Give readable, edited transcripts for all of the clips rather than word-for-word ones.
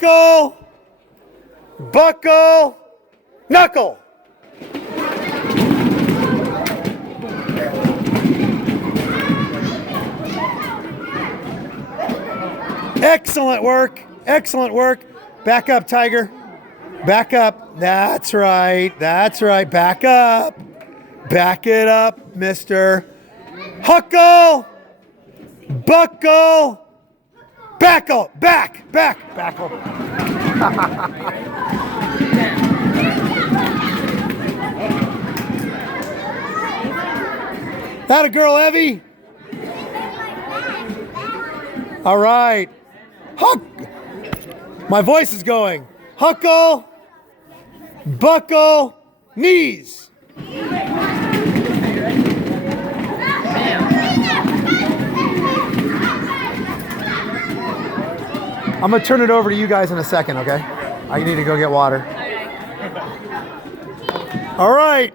Huckle, buckle, knuckle. Excellent work. Excellent work. Back up, Tiger. Back up. That's right. That's right. Back up. Back it up, mister. Huckle, buckle, backle, back. Backle. That a girl, Evie? All right. Huck. My voice is going. Huckle, buckle, knees. I'm gonna turn it over to you guys in a second, okay? I need to go get water. All right.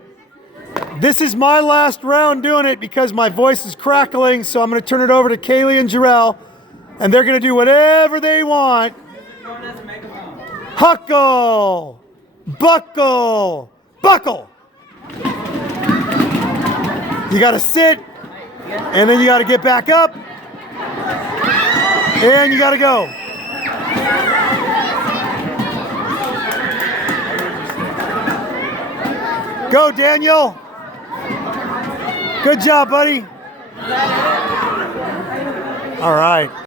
This is my last round doing it because my voice is crackling, so I'm gonna turn it over to Kaylee and Jarrell, and they're gonna do whatever they want. Huckle, buckle, buckle. You gotta sit, and then you gotta get back up, and you gotta go. Go, Daniel. Good job, buddy. All right.